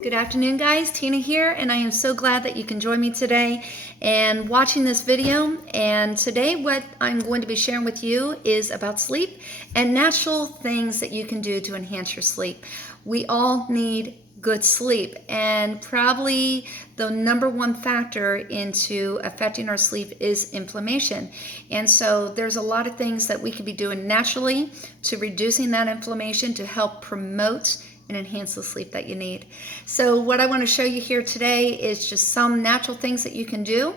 Good afternoon, guys. Tina here, and I am so glad that you can join me today and watching this video. And today what I'm going to be sharing with you is about sleep and natural things that you can do to enhance your sleep. We all need good sleep, and probably the number one factor into affecting our sleep is inflammation. And so there's a lot of things that we can be doing naturally to reducing that inflammation to help promote and enhance the sleep that you need. So what I want to show you here today is just some natural things that you can do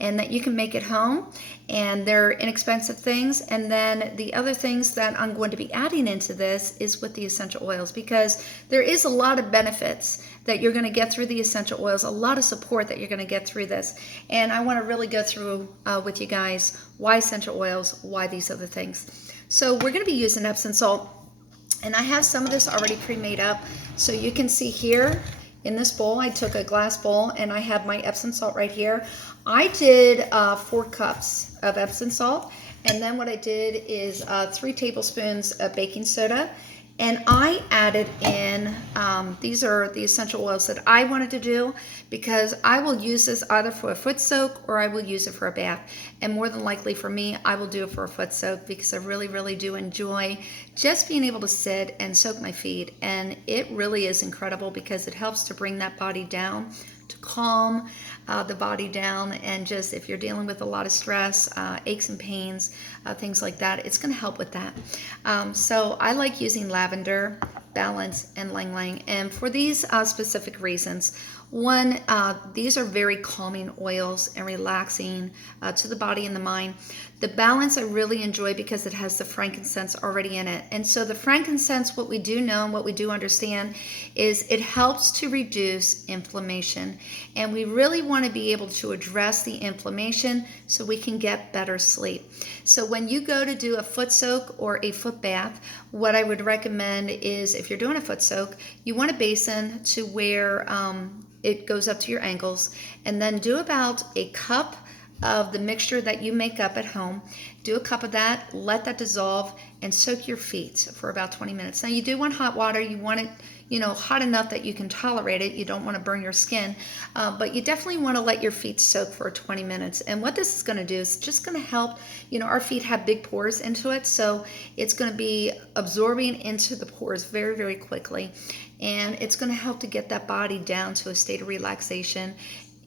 and that you can make at home, and they're inexpensive things. And then the other things that I'm going to be adding into this is with the essential oils, because there is a lot of benefits that you're going to get through the essential oils, a lot of support that you're going to get through this. And I want to really go through with you guys why essential oils, why these other things. So we're going to be using Epsom salt. And I have some of this already pre-made up. So you can see here in this bowl, I took a glass bowl and I have my Epsom salt right here. I did 4 cups of Epsom salt. And then what I did is 3 tablespoons of baking soda. And I added in, these are the essential oils that I wanted to do, because I will use this either for a foot soak or I will use it for a bath. And more than likely for me, I will do it for a foot soak, because I really do enjoy just being able to sit and soak my feet. And it really is incredible because it helps to bring that body down, to calm the body down, and just if you're dealing with a lot of stress, aches and pains, things like that, it's going to help with that. So I like using lavender, balance, and ylang ylang, and for these specific reasons. One, these are very calming oils and relaxing to the body and the mind. The balance I really enjoy because it has the frankincense already in it. And so the frankincense, what we do know and what we do understand is it helps to reduce inflammation. And we really want to be able to address the inflammation so we can get better sleep. So when you go to do a foot soak or a foot bath, what I would recommend is, if you're doing a foot soak, you want a basin to where it goes up to your ankles, and then do about a cup of the mixture that you make up at home. Do a cup of that, let that dissolve, and soak your feet for about 20 minutes. Now you do want hot water. You want it, hot enough that you can tolerate it. You don't want to burn your skin, but you definitely want to let your feet soak for 20 minutes. And what this is going to do is just going to help, our feet have big pores into it, so it's going to be absorbing into the pores very quickly. And it's going to help to get that body down to a state of relaxation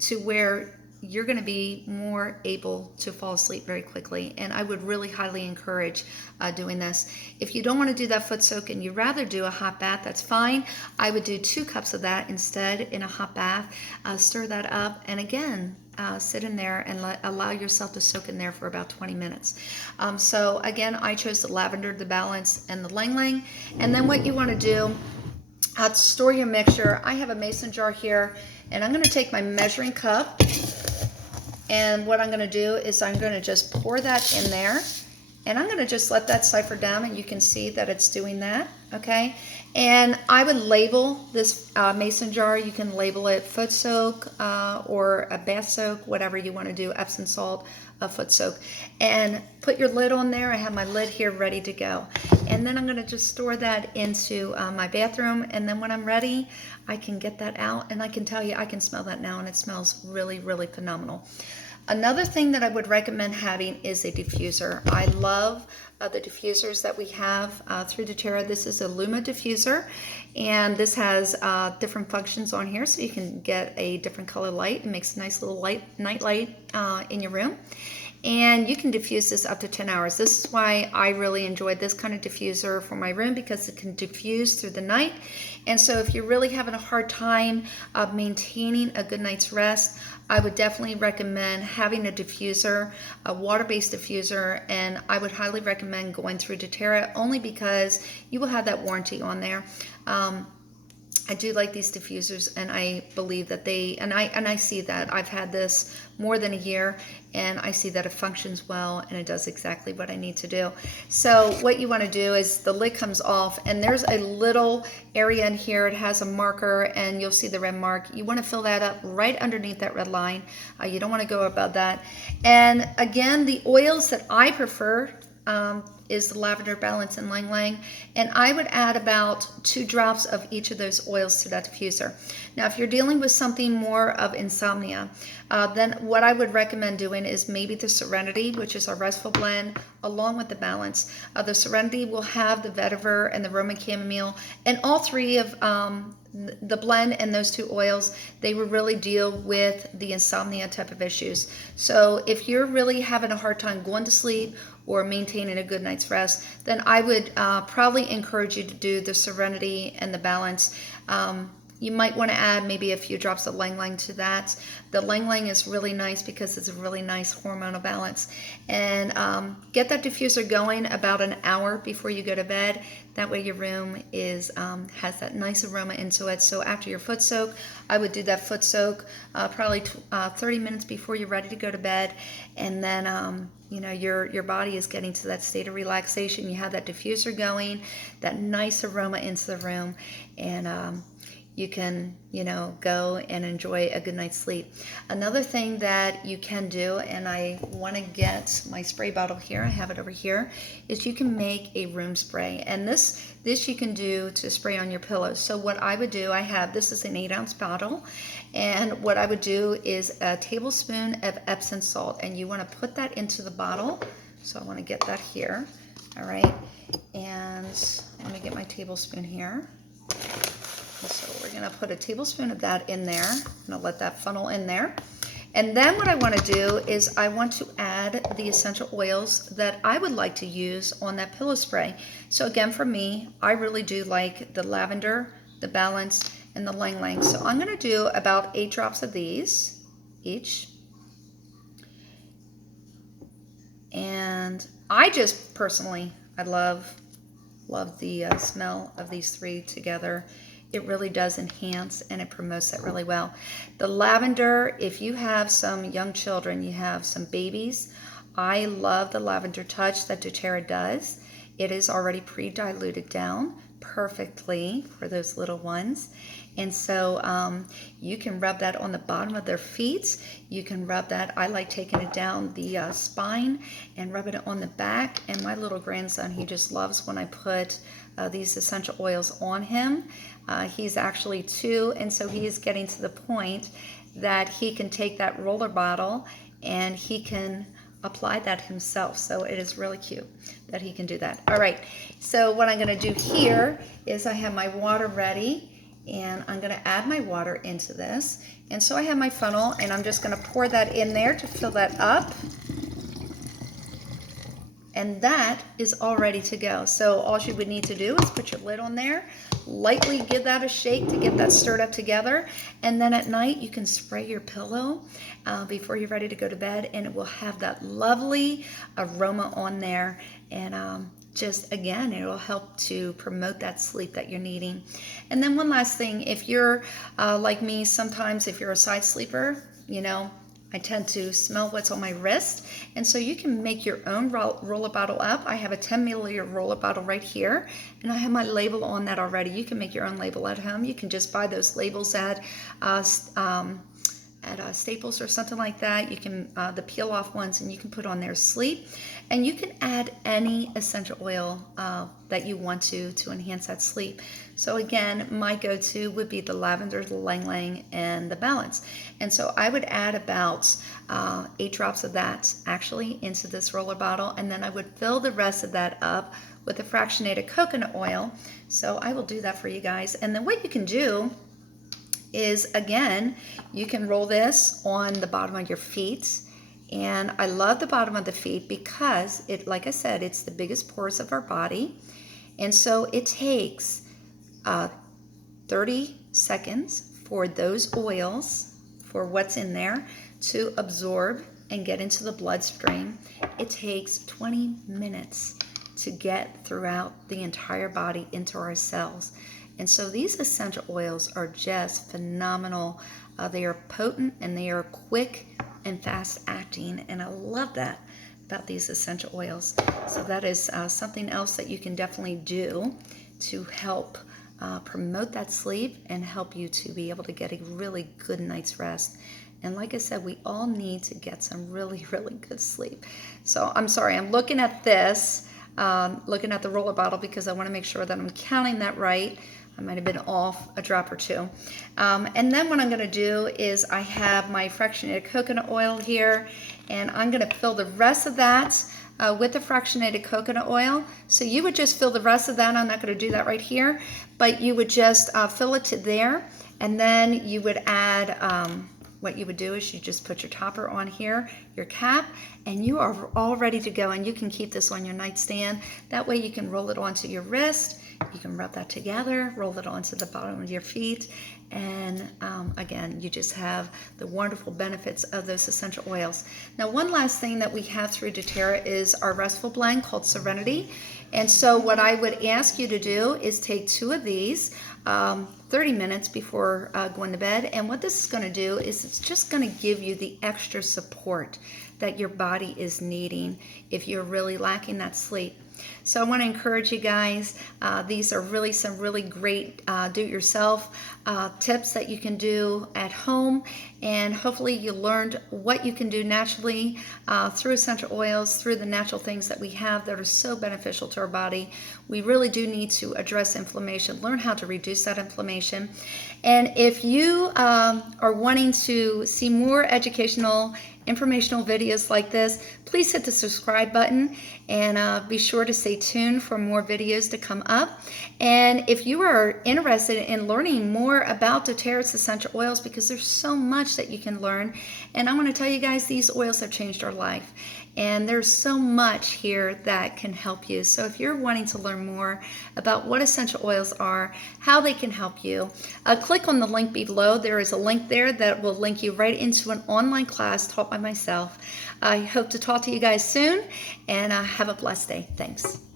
to where you're going to be more able to fall asleep very quickly. And I would really highly encourage doing this. If you don't want to do that foot soak and you rather do a hot bath, that's fine. I would do 2 cups of that instead in a hot bath. Stir that up, and again, sit in there and allow yourself to soak in there for about 20 minutes. So again, I chose the lavender, the balance, and the ylang ylang. And then what you want to do, store your mixture. I have a mason jar here, and I'm going to take my measuring cup, and what I'm going to do is I'm going to just pour that in there, and I'm going to just let that siphon down, and you can see that it's doing that, okay? And I would label this mason jar. You can label it foot soak or a bath soak, whatever you want to do, Epsom salt, a foot soak. And put your lid on there. I have my lid here ready to go. And then I'm going to just store that into my bathroom, and then when I'm ready, I can get that out, and I can tell you, I can smell that now, and it smells really phenomenal. Another thing that I would recommend having is a diffuser. I love the diffusers that we have through doTERRA. This is a Luma diffuser, and this has different functions on here, so you can get a different color light. It makes a nice little night light in your room. And you can diffuse this up to 10 hours. This is why I really enjoyed this kind of diffuser for my room, because it can diffuse through the night. And so if you're really having a hard time maintaining a good night's rest, I would definitely recommend having a diffuser, a water-based diffuser, and I would highly recommend going through doTERRA, only because you will have that warranty on there. I do like these diffusers, and I believe that I see that. I've had this more than a year, and I see that it functions well, and it does exactly what I need to do. So what you want to do is the lid comes off, and there's a little area in here. It has a marker, and you'll see the red mark. You want to fill that up right underneath that red line. You don't want to go above that. And again, the oils that I prefer is the lavender, balance, and lang lang. And I would add about 2 drops of each of those oils to that diffuser. Now, if you're dealing with something more of insomnia, then what I would recommend doing is maybe the Serenity, which is our restful blend, along with the balance. The Serenity will have the vetiver and the Roman chamomile, and all three of the blend and those 2 oils, they will really deal with the insomnia type of issues. So if you're really having a hard time going to sleep or maintaining a good night's rest, then I would probably encourage you to do the Serenity and the balance. You might want to add maybe a few drops of lang lang to that. The lang lang is really nice because it's a really nice hormonal balance. And get that diffuser going about an hour before you go to bed. That way your room is has that nice aroma into it. So after your foot soak, I would do that foot soak probably 30 minutes before you're ready to go to bed. And then you know, your body is getting to that state of relaxation. You have that diffuser going, that nice aroma into the room, and you can, you know, go and enjoy a good night's sleep. Another thing that you can do, and I want to get my spray bottle here, I have it over here, is you can make a room spray. And this you can do to spray on your pillows. So what I would do, this is an 8-ounce bottle, and what I would do is a tablespoon of Epsom salt, and you want to put that into the bottle. So I want to get that here, all right? And let me get my tablespoon here. So we're going to put a tablespoon of that in there. I'm going to let that funnel in there. And then what I want to do is I want to add the essential oils that I would like to use on that pillow spray. So again, for me, I really do like the lavender, the balance, and the lang lang. So I'm going to do about 8 drops of these each. And I just personally, I love the smell of these 3 together. It really does enhance and it promotes that really well. The lavender, if you have some young children, you have some babies, I love the lavender touch that doTERRA does. It is already pre-diluted down perfectly for those little ones. And so you can rub that on the bottom of their feet. You can rub that, I like taking it down the spine and rubbing it on the back. And my little grandson, he just loves when I put these essential oils on him. He's actually 2, and so he is getting to the point that he can take that roller bottle and he can apply that himself. So it is really cute that he can do that. All right, so what I'm going to do here is I have my water ready, and I'm going to add my water into this. And so I have my funnel, and I'm just going to pour that in there to fill that up. And that is all ready to go. So all you would need to do is put your lid on there, lightly give that a shake to get that stirred up together, and then at night you can spray your pillow before you're ready to go to bed, and it will have that lovely aroma on there. And just again, it will help to promote that sleep that you're needing. And then one last thing, if you're like me, sometimes if you're a side sleeper, you know, I tend to smell what's on my wrist, and so you can make your own roller bottle up. I have a 10 milliliter roller bottle right here, and I have my label on that already. You can make your own label at home. You can just buy those labels at Staples or something like that. You can the peel off ones, and you can put on there sleep, and you can add any essential oil that you want to enhance that sleep. So again, my go-to would be the lavender, the lang lang, and the balance. And so I would add about 8 drops of that actually into this roller bottle, and then I would fill the rest of that up with a fractionated coconut oil. So I will do that for you guys. And then what you can do is, again, you can roll this on the bottom of your feet. And I love the bottom of the feet because it, like I said, it's the biggest pores of our body. And so it takes 30 seconds for those oils, for what's in there, to absorb and get into the bloodstream. It takes 20 minutes to get throughout the entire body into our cells. And so these essential oils are just phenomenal. They are potent and they are quick and fast acting, and I love that about these essential oils. So that is something else that you can definitely do to help promote that sleep and help you to be able to get a really good night's rest. And like I said, we all need to get some really, really good sleep. So I'm sorry, I'm looking at this. looking at the roller bottle because I want to make sure that I'm counting that right. I might have been off a drop or two. And then what I'm going to do is I have my fractionated coconut oil here, and I'm going to fill the rest of that with the fractionated coconut oil. So you would just fill the rest of that. I'm not going to do that right here, but you would just fill it to there, and then you would add, what you would do is you just put your topper on here, your cap, and you are all ready to go. And you can keep this on your nightstand. That way you can roll it onto your wrist. You can rub that together, roll it onto the bottom of your feet, and again, you just have the wonderful benefits of those essential oils. Now, one last thing that we have through doTERRA is our restful blend called Serenity. And so what I would ask you to do is take 2 of these 30 minutes before going to bed. And what this is going to do is it's just going to give you the extra support that your body is needing if you're really lacking that sleep. So I want to encourage you guys. These are really some really great do-it-yourself tips that you can do at home, and hopefully you learned what you can do naturally through essential oils, through the natural things that we have that are so beneficial to our body. We really do need to address inflammation, learn how to reduce that inflammation. And if you are wanting to see more educational, informational videos like this, please hit the subscribe button, and be sure to stay tuned for more videos to come up. And if you are interested in learning more about doTERRA's essential oils, because there's so much that you can learn, and I want to tell you guys, these oils have changed our life, and there's so much here that can help you. So if you're wanting to learn more about what essential oils are, how they can help you, click on the link below. There is a link there that will link you right into an online class taught by myself. I hope to talk to you guys soon, and have a blessed day. Thanks.